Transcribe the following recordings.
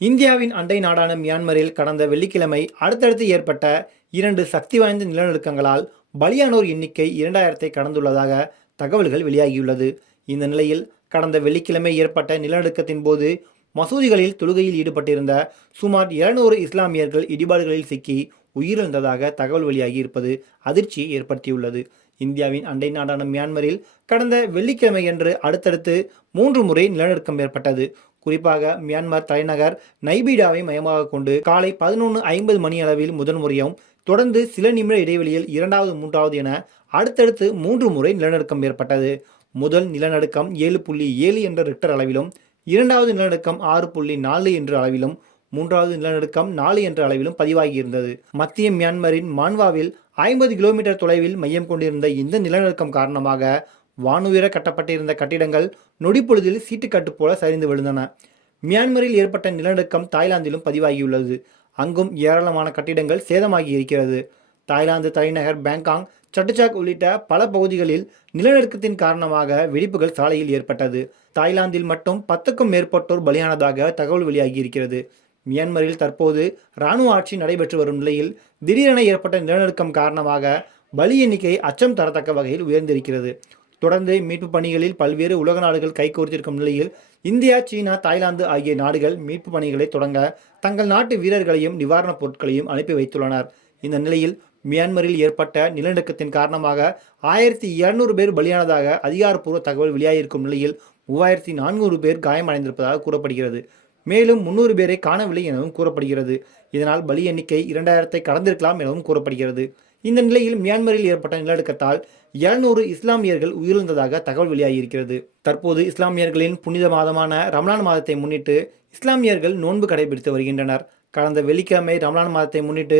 இந்தியாவின் அண்டை நாடான மியான்மரில் கடந்த வெள்ளிக்கிழமை அடுத்தடுத்து ஏற்பட்ட இரண்டு சக்தி வாய்ந்த நிலநடுக்கங்களால் பலியானோர் எண்ணிக்கை இரண்டாயிரத்தை கடந்துள்ளதாக தகவல்கள் வெளியாகியுள்ளது. இந்த நிலையில் கடந்த வெள்ளிக்கிழமை ஏற்பட்ட நிலநடுக்கத்தின் போது மசூதிகளில் தொழுகையில் ஈடுபட்டிருந்த சுமார் இருநூறு இஸ்லாமியர்கள் இடிபாடுகளில் சிக்கி உயிரிழந்ததாக தகவல் வெளியாகி இருப்பது அதிர்ச்சியை ஏற்படுத்தியுள்ளது. இந்தியாவின் அண்டை நாடான மியான்மரில் கடந்த வெள்ளிக்கிழமையன்று அடுத்தடுத்து மூன்று முறை நிலநடுக்கம் ஏற்பட்டது. குறிப்பாக மியான்மர் தலைநகர் நைபீடாவை மையமாக கொண்டு காலை பதினொன்று ஐம்பது மணி அளவில் முதன்முறையும் தொடர்ந்து சில நிமிட இடைவெளியில் இரண்டாவது மூன்றாவது என அடுத்தடுத்து மூன்று முறை நிலநடுக்கம் ஏற்பட்டது. முதல் நிலநடுக்கம் ஏழு புள்ளி ஏழு என்ற ரிக்டர் அளவிலும் இரண்டாவது நிலநடுக்கம் ஆறு புள்ளி நாலு என்ற அளவிலும் மூன்றாவது நிலநடுக்கம் நாலு என்ற அளவிலும் பதிவாகியிருந்தது. மத்திய மியான்மரின் மான்வாவில் ஐம்பது கிலோமீட்டர் தொலைவில் மையம் கொண்டிருந்த இந்த நிலநடுக்கம் காரணமாக வானுயர கட்டப்பட்டிருந்த கட்டிடங்கள் நொடிப்பொழுதில் சீட்டுக்கட்டு போல சரிந்து விழுந்தன. மியான்மரில் ஏற்பட்ட நிலநடுக்கம் தாய்லாந்திலும் பதிவாகியுள்ளது. அங்கும் ஏராளமான கட்டிடங்கள் சேதமாகி இருக்கிறது. தாய்லாந்து தலைநகர் பேங்காங் சட்டுச்சாக் உள்ளிட்ட பல பகுதிகளில் நிலநடுக்கத்தின் காரணமாக வெடிப்புகள் சாலையில் ஏற்பட்டது. தாய்லாந்தில் மட்டும் பத்துக்கும் மேற்பட்டோர் பலியானதாக தகவல் வெளியாகி இருக்கிறது மியான்மரில் தற்போது இராணுவ ஆட்சி நடைபெற்று வரும் நிலையில் திடீரென ஏற்பட்ட நிலநடுக்கம் காரணமாக பலி எண்ணிக்கை அச்சம் தரத்தக்க வகையில் உயர்ந்திருக்கிறது. தொடர்ந்து மீட்பு பணிகளில் பல்வேறு உலக நாடுகள் கைகோர்த்திருக்கும் நிலையில் இந்தியா சீனா தாய்லாந்து ஆகிய நாடுகள் மீட்பு பணிகளை தொடங்க தங்கள் நாட்டு வீரர்களையும் நிவாரணப் பொருட்களையும் அனுப்பி வைத்துள்ளனர். இந்த நிலையில் மியான்மரில் ஏற்பட்ட நிலநடுக்கத்தின் காரணமாக ஆயிரத்தி இருநூறு பேர் பலியானதாக அதிகாரப்பூர்வ தகவல் வெளியாகியிருக்கும் நிலையில் மூவாயிரத்தி நானூறு பேர் காயமடைந்திருப்பதாக கூறப்படுகிறது. மேலும் முன்னூறு பேரை காணவில்லை எனவும் கூறப்படுகிறது. இதனால் பலி எண்ணிக்கை இரண்டாயிரத்தை கடந்திருக்கலாம் எனவும் கூறப்படுகிறது. இந்த நிலையில் மியான்மரில் ஏற்பட்ட நிலநடுக்கத்தால் இருநூறு இஸ்லாமியர்கள் உயிரிழந்ததாக தகவல் வெளியாகியிருக்கிறது. தற்போது இஸ்லாமியர்களின் புனித மாதமான ரம்லான் மாதத்தை முன்னிட்டு இஸ்லாமியர்கள் நோன்பு கடைபிடித்து வருகின்றனர். கடந்த வெள்ளிக்கிழமை ரம்லான் மாதத்தை முன்னிட்டு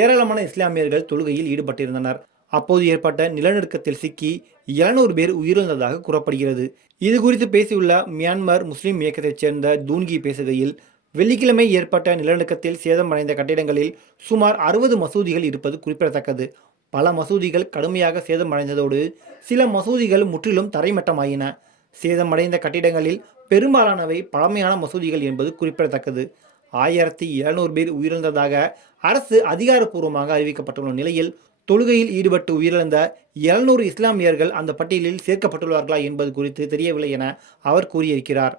ஏராளமான இஸ்லாமியர்கள் தொழுகையில் ஈடுபட்டிருந்தனர். அப்போது ஏற்பட்ட நிலநடுக்கத்தில் சிக்கி இருநூறு பேர் உயிரிழந்ததாக கூறப்படுகிறது. இது குறித்து பேசியுள்ள மியான்மர் முஸ்லிம் இயக்கத்தைச் சேர்ந்த தூன்கி பேசுகையில் வெள்ளிக்கிழமை ஏற்பட்ட நிலநடுக்கத்தில் சேதமடைந்த கட்டிடங்களில் சுமார் அறுபது மசூதிகள் இருப்பது குறிப்பிடத்தக்கது. பல மசூதிகள் கடுமையாக சேதமடைந்ததோடு சில மசூதிகள் முற்றிலும் தரைமட்டமாயின. சேதமடைந்த கட்டிடங்களில் பெரும்பாலானவை பழமையான மசூதிகள் என்பது குறிப்பிடத்தக்கது. ஆயிரத்தி இருநூறு பேர் உயிரிழந்ததாக அரசு அதிகாரப்பூர்வமாக அறிவிக்கப்பட்டுள்ள நிலையில் தொழுகையில் ஈடுபட்டு உயிரிழந்த இருநூறு இஸ்லாமியர்கள் அந்த பட்டியலில் சேர்க்கப்பட்டுள்ளார்களா என்பது குறித்து தெரியவில்லை என அவர் கூறியிருக்கிறார்.